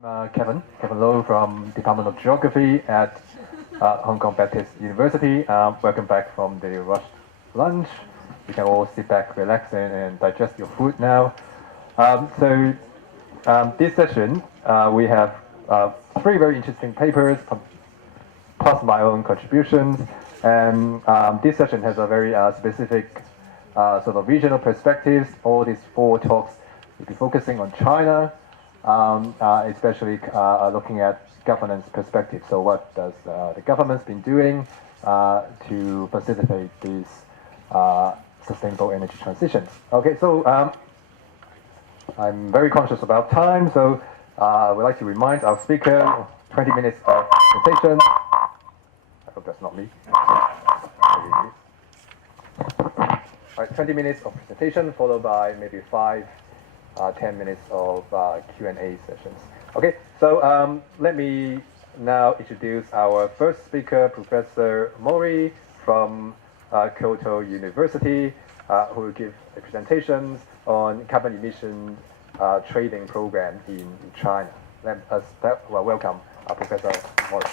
Kevin Low from Department of Geography at Hong Kong Baptist University. Welcome back from the rushed lunch. You can all sit back, relax, and digest your food now. This session, we have three very interesting papers, plus my own contributions. And this session has a very specific sort of regional perspectives. All these four talks will be focusing on China, especially looking at governance perspective. So what does the government's been doing to facilitate these sustainable energy transitions? Okay, so I'm very conscious about time, so I would like to remind our speaker 20 minutes of presentation. I hope that's not me. All right, 20 minutes of presentation followed by maybe 10 minutes of Q&A sessions. Okay, so let me now introduce our first speaker, Professor Mori from Kyoto University, who will give presentations on carbon emission trading program in China. Let us welcome Professor Mori.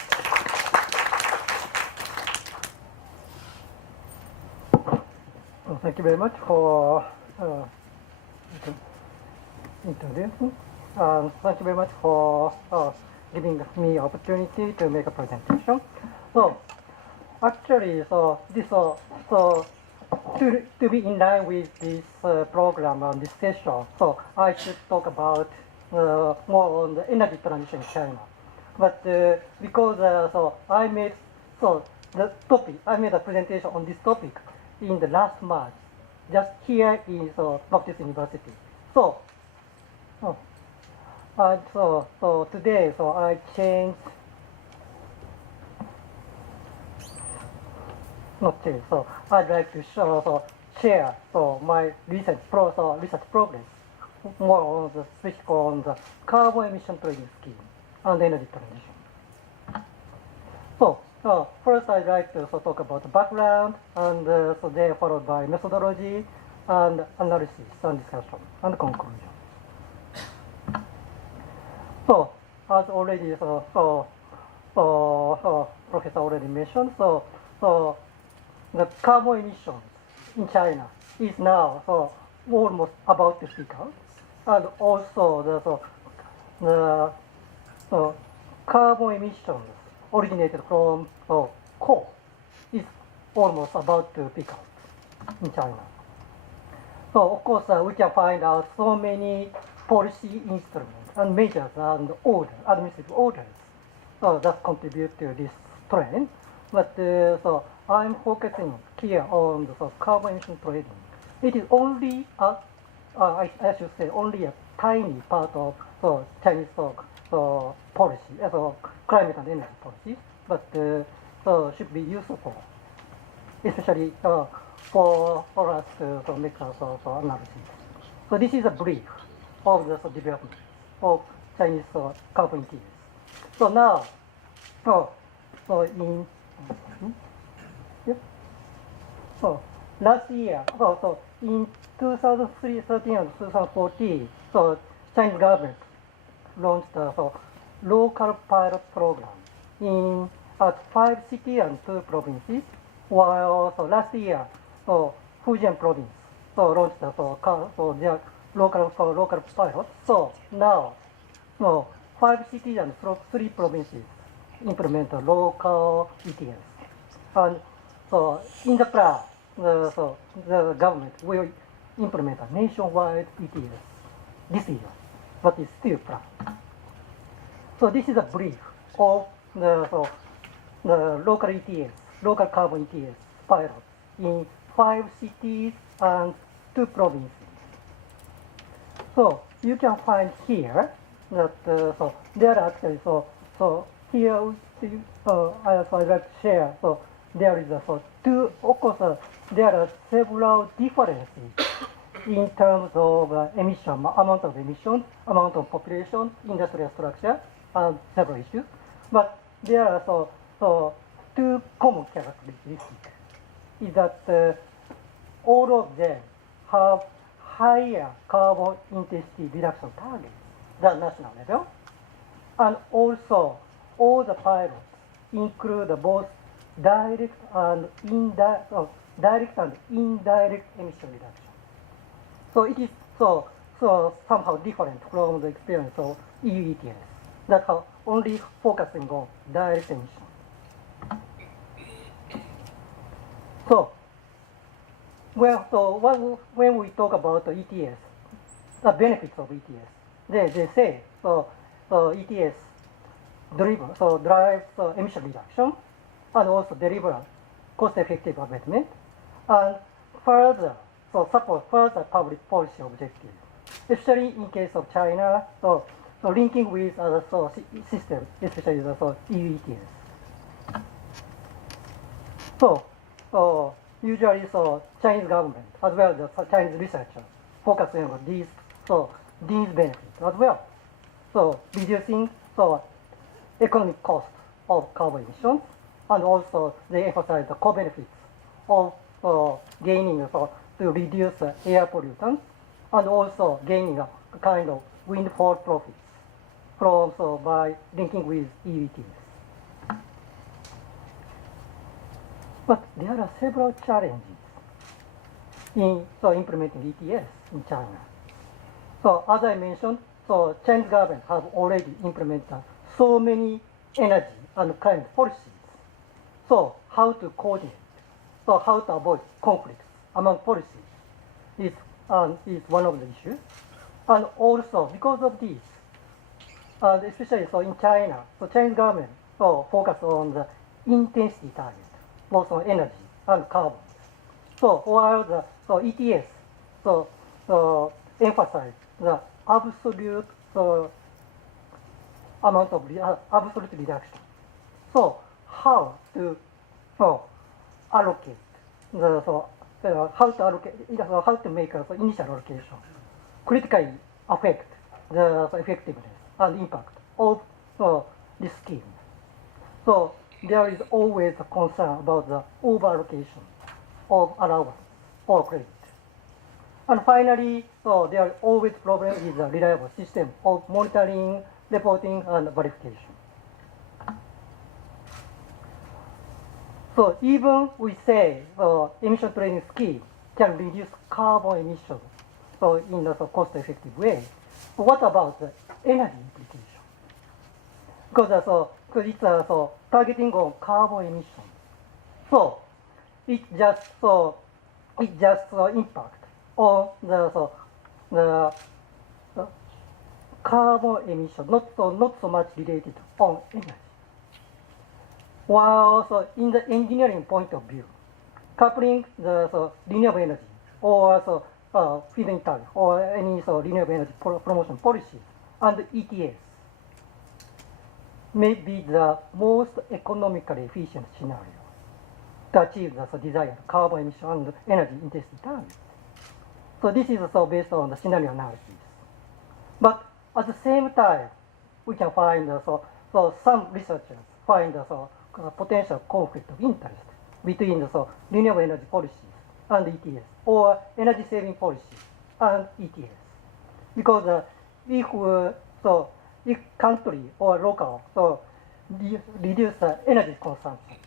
Well, thank you very much for introduction. Thank you very much for giving me opportunity to make a presentation. So actually, to be in line with this program and this session, so I should talk about more on the energy transition in China. But because I made a presentation on this topic in the last March, just here in Baptist University. So today, I changed, not change, so I'd like to share my research progress, more on the specific on the carbon emission trading scheme and energy transition. So first I'd like to talk about the background, and then followed by methodology and analysis and discussion and conclusion. So as already Professor already mentioned, so the carbon emissions in China is now almost about to peak out, and also the carbon emissions originated from coal is almost about to peak out in China. So of course we can find out so many policy instruments and measures and administrative orders that contribute to this trend. But so I'm focusing here on the carbon emission trading. It is only I should say only a tiny part of Chinese policy, climate and energy policy, but should be useful, especially for us to make our analysis. So this is a brief of the development of Chinese carbon ETS. So now, last year, in 2013 and 2014, Chinese government launched a local pilot program at 5 cities and 2 provinces, while last year, Fujian province launched their local pilot. So now, 5 cities and 3 provinces implement a local ETS. And so in the plan, the government will implement a nationwide ETS this year, but it's still planned. So this is a brief of the local ETS, local carbon ETS pilot in 5 cities and 2 provinces. So you can find here that there are actually here I'd like to share. So there is two. Of course, there are several differences in terms of emission, amount of emission, amount of population, industrial structure, and several issues. But there are two common characteristics. Is that all of them have higher carbon intensity reduction targets than national level, And also, all the pilots include both direct and indirect emission reduction. So it is somehow different from the experience of EU ETS that are only focusing on direct emission. So, when we talk about the ETS, the benefits of ETS, they say ETS drives emission reduction and also deliver cost-effective abatement and further support further public policy objectives, especially in case of China, linking with other systems, especially the EU ETS. Usually, Chinese government as well as the Chinese researchers focusing on these benefits as well. So reducing economic cost of carbon emissions, and also they emphasize the co-benefits of gaining to reduce air pollutants, and also gaining a kind of windfall profits from by linking with EU ETS. But there are several challenges in implementing ETS in China. So as I mentioned, Chinese government have already implemented so many energy and climate policies. So how to coordinate, how to avoid conflicts among policies is one of the issues. And also because of this, and especially in China, Chinese government focus on the intensity target, both on energy and carbon. While the ETS emphasize the absolute amount of absolute reduction. So how to allocate how to make initial allocation critically affect the effectiveness and impact of this scheme. So there is always a concern about the over-allocation of allowance or credit. And finally, there is always problem with a reliable system of monitoring, reporting, and verification. So even we say emission trading scheme can reduce carbon emissions in a cost-effective way, but what about the energy implication? Because it's targeting on carbon emissions, so it just impact on the carbon emission, not so much related on energy. While in the engineering point of view, coupling the renewable energy or feed-in tariff or any renewable energy promotion policies and ETS may be the most economically efficient scenario to achieve the desired carbon emission and energy intensity targets. So this is based on the scenario analysis. But at the same time, we can find some researchers find potential conflict of interest between the renewable energy policies and ETS, or energy saving policies and ETS, because if country or local reduce the energy consumption,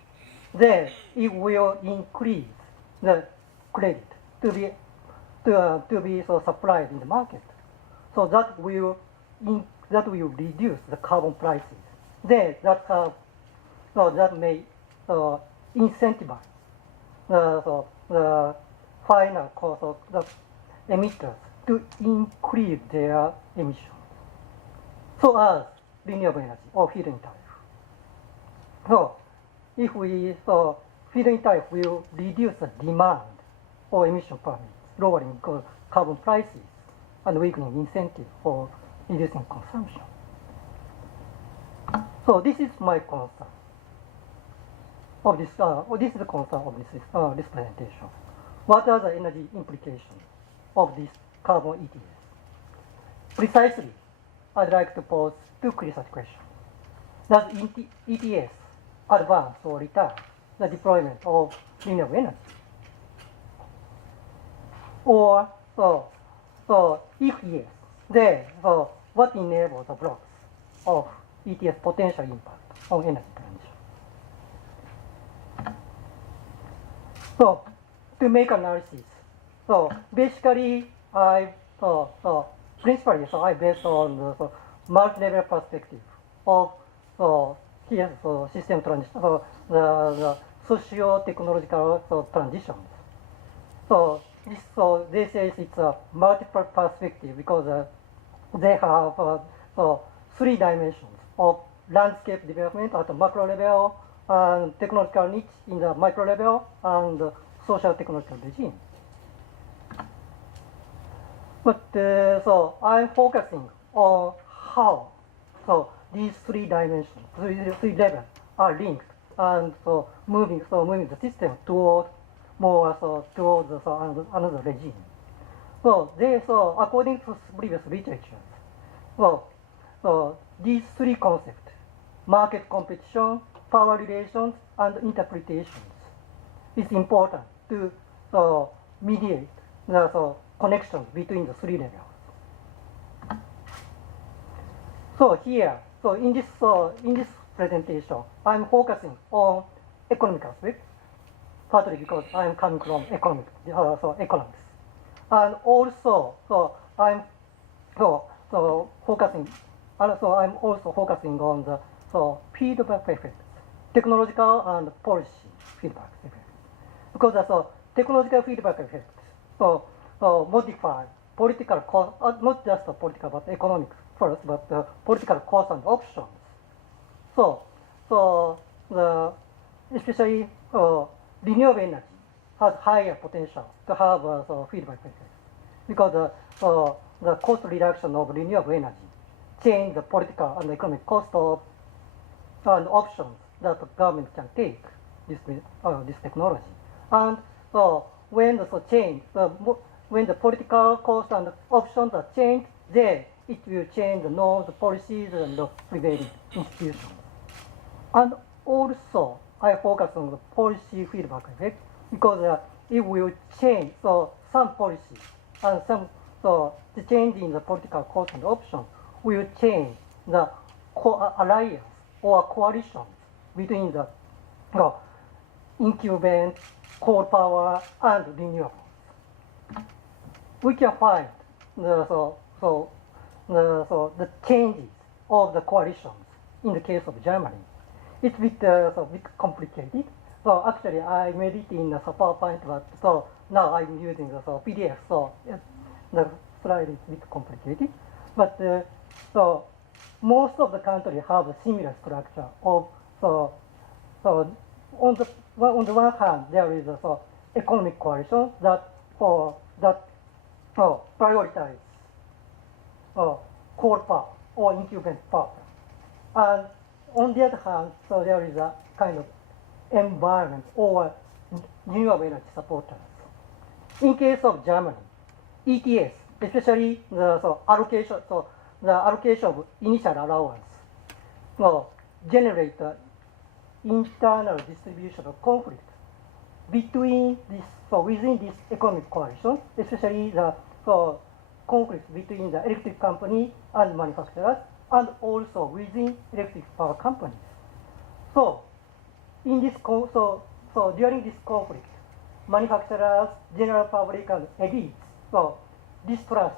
then it will increase the credit to be supplied in the market. So that will reduce the carbon prices. Then that may incentivize the final cost of the emitters to increase their emissions, so as renewable energy or feed-in tariff. So if feed-in tariff will reduce the demand for emission permits, lowering carbon prices and weakening incentive for reducing consumption. So this is my concern of this. This is the concern of this presentation. What are the energy implications of this carbon ETS? Precisely, I'd like to pose two research questions. Does ETS advance or retard the deployment of renewable energy? Or if yes, then what enables the blocks of ETS potential impact on energy transition. So to make analysis, so basically principally I based on the multi-level perspective of here system transition, the socio-technological transitions. So they say it's a multiple perspective because they have three dimensions of landscape development at the macro level, and technological niche in the micro level, and social technological regime. But so I'm focusing on how these three dimensions, three levels are linked, and moving the system toward towards another regime. So according to previous literature, these three concepts: market competition, power relations, and interpretations, is important to mediate the connections between the three levels. So here, in this presentation, I'm focusing on economic aspects, partly because I'm coming from economics, and also I'm focusing on the feedback effects, technological and policy feedback effects, because technological feedback effects modify political cost, not just political but economic first, but political cost and options. Especially renewable energy has higher potential to have feedback effects, because the cost reduction of renewable energy change the political and economic cost of and options that the government can take this technology. And when when the political cost and options are changed, then it will change the norms, the policies, and the prevailing institutions. And also, I focus on the policy feedback effect because it will change some policies and the change in the political cost and options will change the alliance or coalitions between the incumbent, coal power, and renewables. We can find the changes of the coalitions in the case of Germany. It's a bit complicated. So actually, I made it in a PowerPoint, but now I'm using the PDF. So the slide is a bit complicated. But most of the countries have a similar structure of on the one hand there is economic coalition that prioritize coal power or incumbent power, and on the other hand, there is a kind of environment or renewable energy supporters. In case of Germany, ETS, especially the allocation of initial allowance, generate internal distribution of conflict between this within this economic coalition, especially the conflict between the electric company and manufacturers, and also within electric power companies. So in this during this conflict, manufacturers, general public, and elites distrust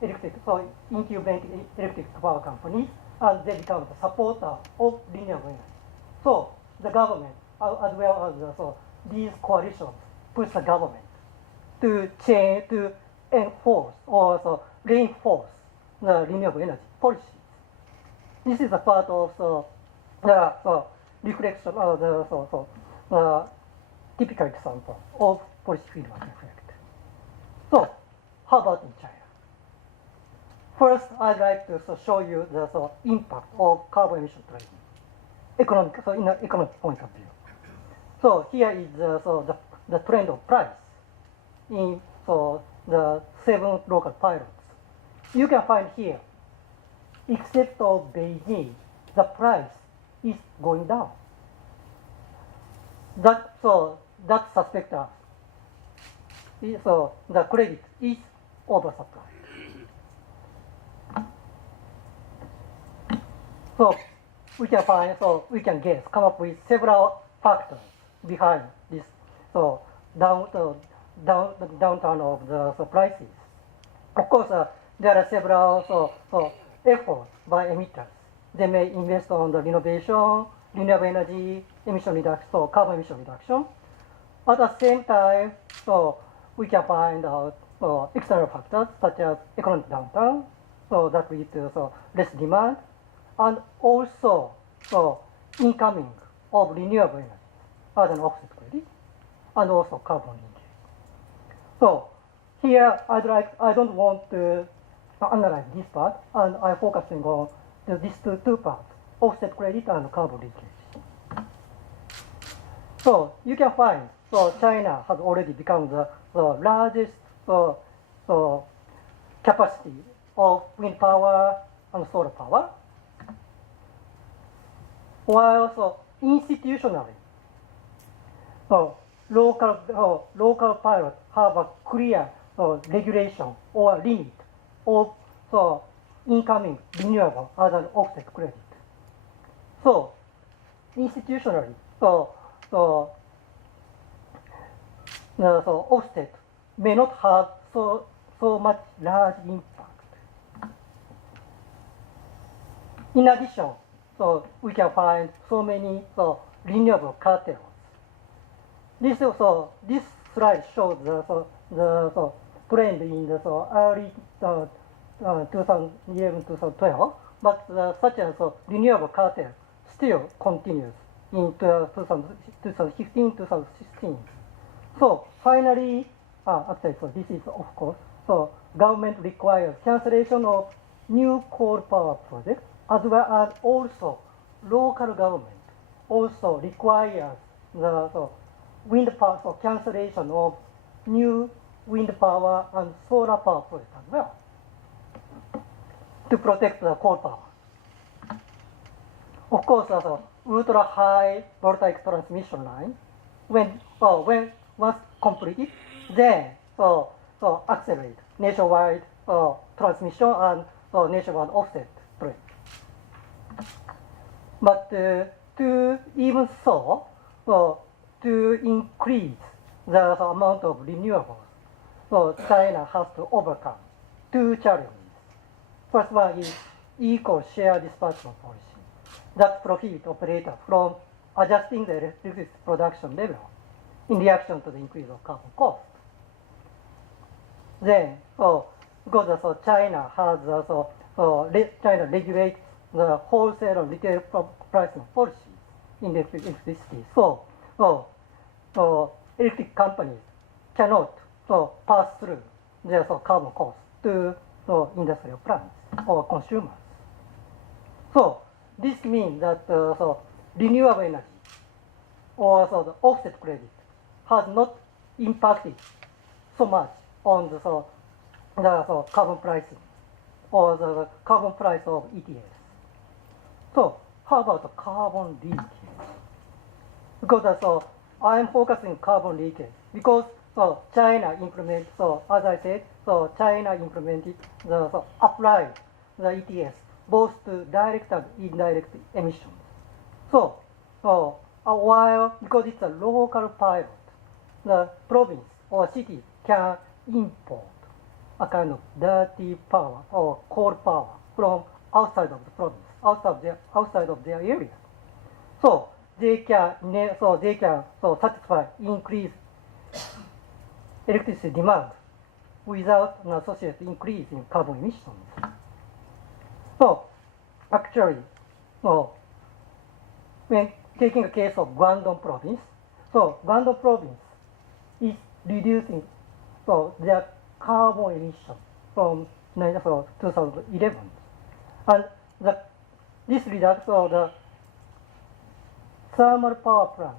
incumbent electric power companies, and they become the supporter of renewable energy. So the government, as well as these coalitions, push the government to enforce or reinforce the renewable energy policies. This is a part of the reflection of the typical example of policy feedback effect. So, how about in China? First, I'd like to show you the impact of carbon emission trading, in an economic point of view. So here is the trend of price in the 7 local pilots. You can find here, except of Beijing, the price is going down. That suspect us. So the credit is oversupplied. So we can find, so we can guess, come up with several factors behind this, so downturn of the prices. Of course, there are several efforts by emitters. They may invest on the renovation, renewable energy, emission reduction, so carbon emission reduction. At the same time, so we can find out external factors such as economic downturn, so that leads to less demand, and also incoming of renewable energy as an offset credit, and also carbon linkage. So here I don't want to analyze this part, and I'm focusing on these two parts, offset credit and carbon linkage. So you can find, China has already become the largest capacity of wind power and solar power, while institutionally, local pilots have a clear regulation or limit of incoming renewable as an offset credit. So institutionally, offset may not have so much large impact. In addition, we can find so many renewable cartels. This slide shows the trend in the early 2011-2012, but such as renewable cartel still continues in 2015-2016. So finally, actually, this is of course, government requires cancellation of new coal power projects, as well as also local government also requires the wind power, cancellation of new wind power and solar power projects as well to protect the coal power. Of course, ultra high voltaic transmission line, when once completed, then accelerate nationwide transmission and nationwide offset trade. But to even so, to increase the amount of renewables, China has to overcome two challenges. First one is equal share dispatchment policy that prohibits operators from adjusting the electricity production level in reaction to the increase of carbon cost. Then, because China has China regulates the wholesale and retail pricing policy in electricity. So electric companies cannot pass through their carbon cost to industrial plants or consumers. So this means that renewable energy or the offset credit has not impacted so much on the carbon pricing or the carbon price of ETS. So how about the carbon leakage? Because I am focusing carbon leakage because China implemented, as I said, China implemented applied the ETS both to direct and indirect emissions. So while, because it's a local pilot, the province or city can import a kind of dirty power or coal power from outside of the province, outside of their area. So they can satisfy increased electricity demand without an associated increase in carbon emissions. So actually, when taking a case of Guangdong province, Guangdong province is reducing their carbon emission from 2011, and this reduction of the thermal power plant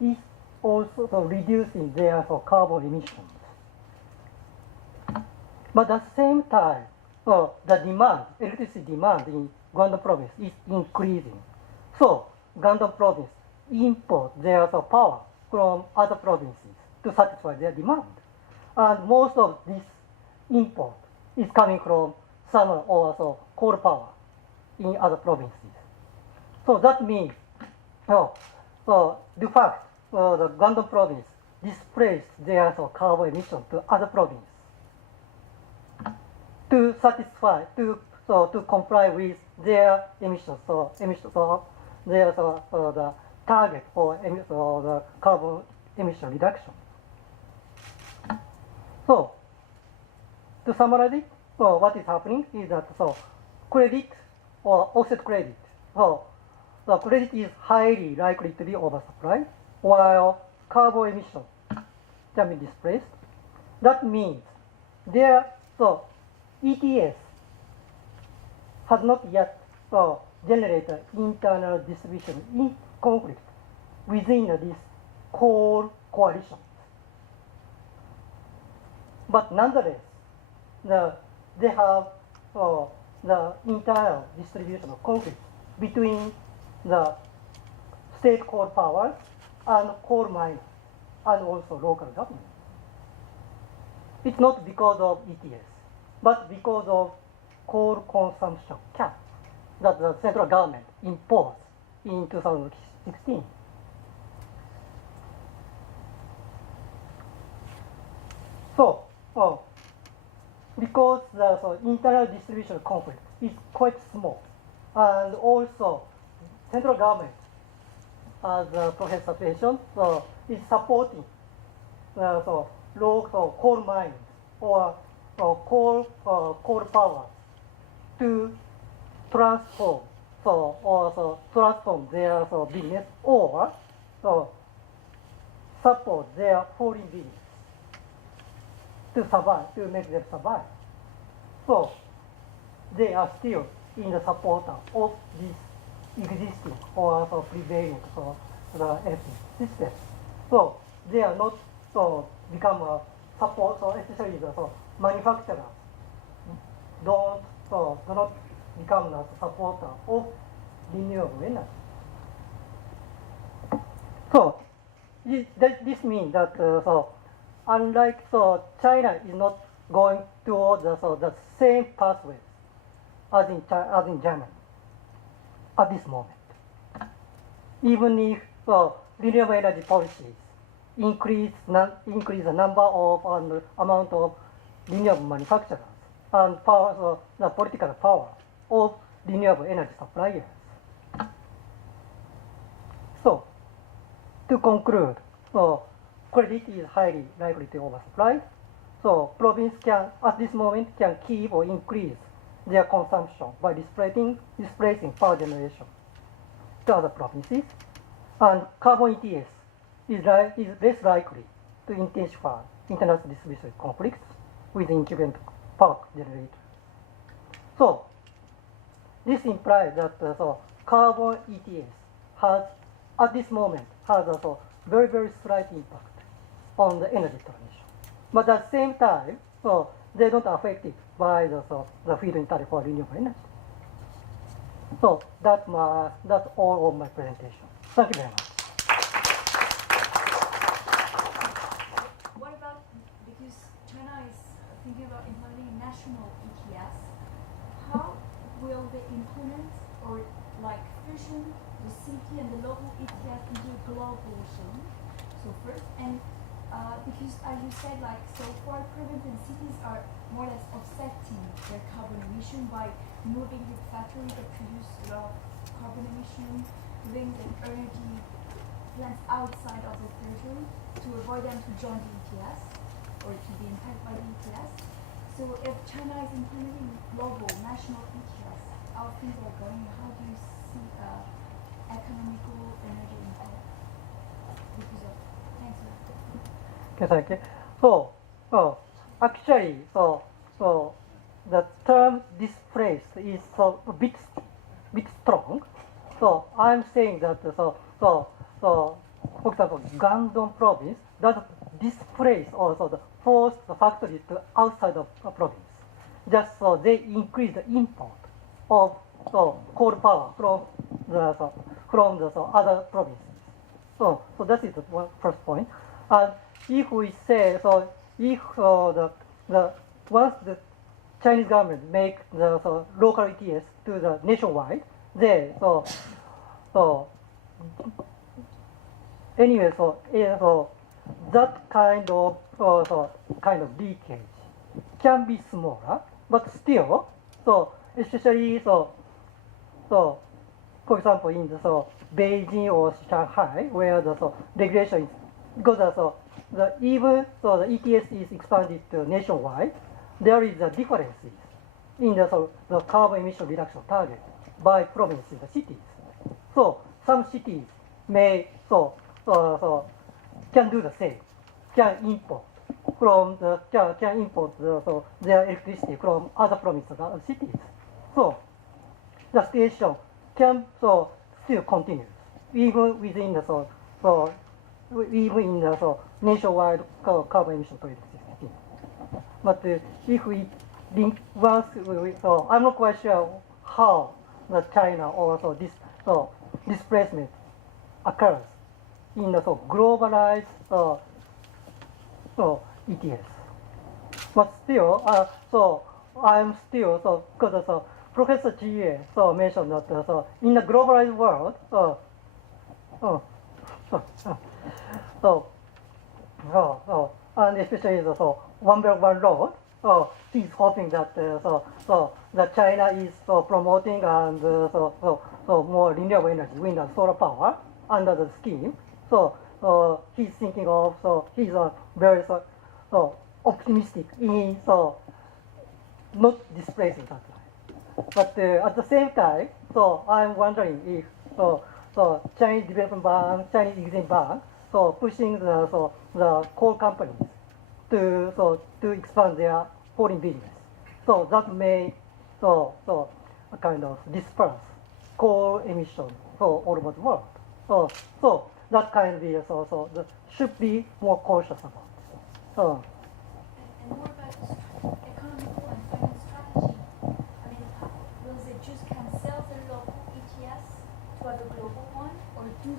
is also reducing their carbon emissions. But at the same time, the demand, electricity demand in Guangdong province is increasing. So Guangdong province import their power from other provinces to satisfy their demand. And most of this import is coming from thermal or coal power in other provinces. So that means, so the fact the Guangdong province displaced their carbon emission to other provinces to satisfy, to comply with their emissions, their the target for the carbon emission reduction. So, to summarize it, what is happening is that credit or offset credit, the credit is highly likely to be oversupplied, while carbon emission can be displaced. That means their ETS has not yet generated internal distribution in conflict within this core coalition. But nonetheless, they have the internal distribution of conflict between the state coal power and coal miners and also local government. It's not because of ETS, but because of coal consumption cap that the central government imposed in 2016. So, because the internal distribution conflict is quite small, and also central government, as Professor mentioned, is supporting local coal mines or coal power to transform transform their business or support their foreign business to survive, to make them survive. So they are still in the supporter of this existing or prevailing the electric system. So they are not become a support, especially the manufacturers do not become a supporter of renewable energy. So this means that unlike China is not going towards the same pathway as in Germany at this moment. Even if renewable energy policies increase the number of amount of renewable manufacturers and power, the political power of renewable energy suppliers. So, to conclude, credit is highly likely to oversupply. So, province can, at this moment, can keep or increase their consumption by displacing power generation to other provinces. And carbon ETS is less likely to intensify international distribution conflicts with incumbent power generators. So, this implies that carbon ETS has, at this moment, has a very, very slight impact on the energy transition. But at the same time, they're not affected by the feed-in tariff for renewable energy. So that's all of my presentation. Thank you very much. What about, because China is thinking about implementing a national ETS, how will they implement or like fusion the city and the local ETS into a global solution? So first, and because as you said, like so far, provinces and cities are more or less offsetting their carbon emission by moving the factories that produce a lot of carbon emission, moving the energy plants outside of the territory to avoid them to join the ETS or to be impacted by the ETS. So if China is implementing global national ETS, how things are going, how do you see economical energy impact because of? Thanks. Okay, thank you. So actually, the term displaced is a bit strong. So I'm saying that for example, Guangdong province doesn't displace also the force the factories to outside of the province. Just so they increase the import of coal power from the other provinces. So that is the first point. And if we say if once the Chinese government make the local ETS to the nationwide, then so anyway, so that kind of leakage can be smaller, but still, so especially so for example in the Beijing or Shanghai, where the regulation is because even the ETS is expanded to nationwide, there is a differences in the carbon emission reduction target by province in the cities. So some cities may can do the same, can import their electricity from other provinces and other cities. So the situation can still continue even within even in the nationwide carbon emission trading system. But if we link once, I'm not quite sure how the China or displacement occurs in the globalized ETS. But still, I'm still because Professor Chie mentioned that in the globalized world, and especially the One Belt One Road, he's hoping that that China is promoting and more renewable energy, wind and solar power under the scheme. So he's thinking of he's very optimistic in not displacing that line. But at the same time, I'm wondering if Chinese Development Bank, Chinese Exim Bank, pushing the coal companies to expand their foreign business. So that may a kind of disperse coal emissions all over the world. So that kind of that should be more cautious about. And more about economical and finance strategy. I mean, will they just cancel the local ETS to have a global one, or do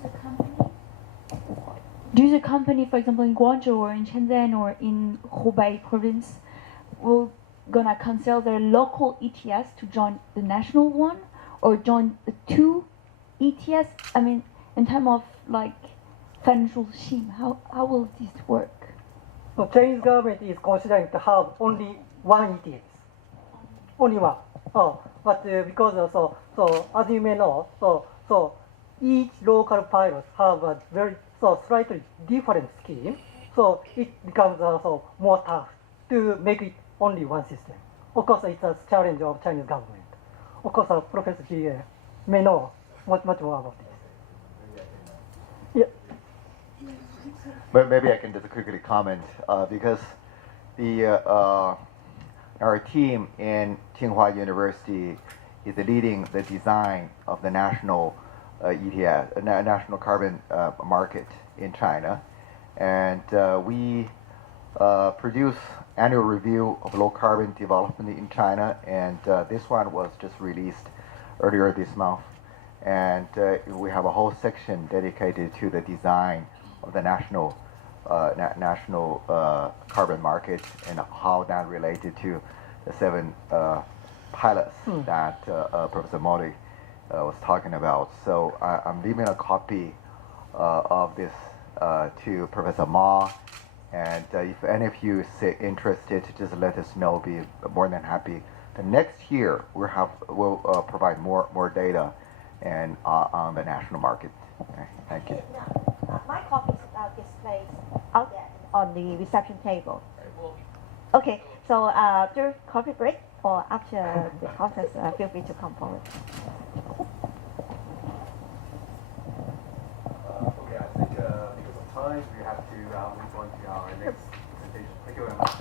the company, for example, in Guangzhou or in Shenzhen or in Hubei province, will gonna cancel their local ETS to join the national one, or join the two ETS? I mean, in terms of like financial scheme, how will this work? So Chinese government is considering to have only one ETS, only one. But because as you may know, each local pilots have a very slightly different scheme, so it becomes more tough to make it only one system. Of course, it's a challenge of Chinese government. Of course, Professor G may know much more about this. Yeah. But maybe I can just quickly comment because our team in Tsinghua University is leading the design of the national ETS, national carbon market in China, and we produce annual review of low carbon development in China, and this one was just released earlier this month, and we have a whole section dedicated to the design of the national carbon market and how that related to the 7 pilots that Professor Mori was talking about. So I'm leaving a copy of this to Professor Ma, and if any of you are interested, just let us know. Be more than happy. The next year we'll provide more data and on the national market. Okay, thank you. My copies are displayed out there on the reception table. Okay, so after coffee break or after the conference, feel free to come forward. Okay, I think because of time, we have to move on to our next presentation. Thank you very much.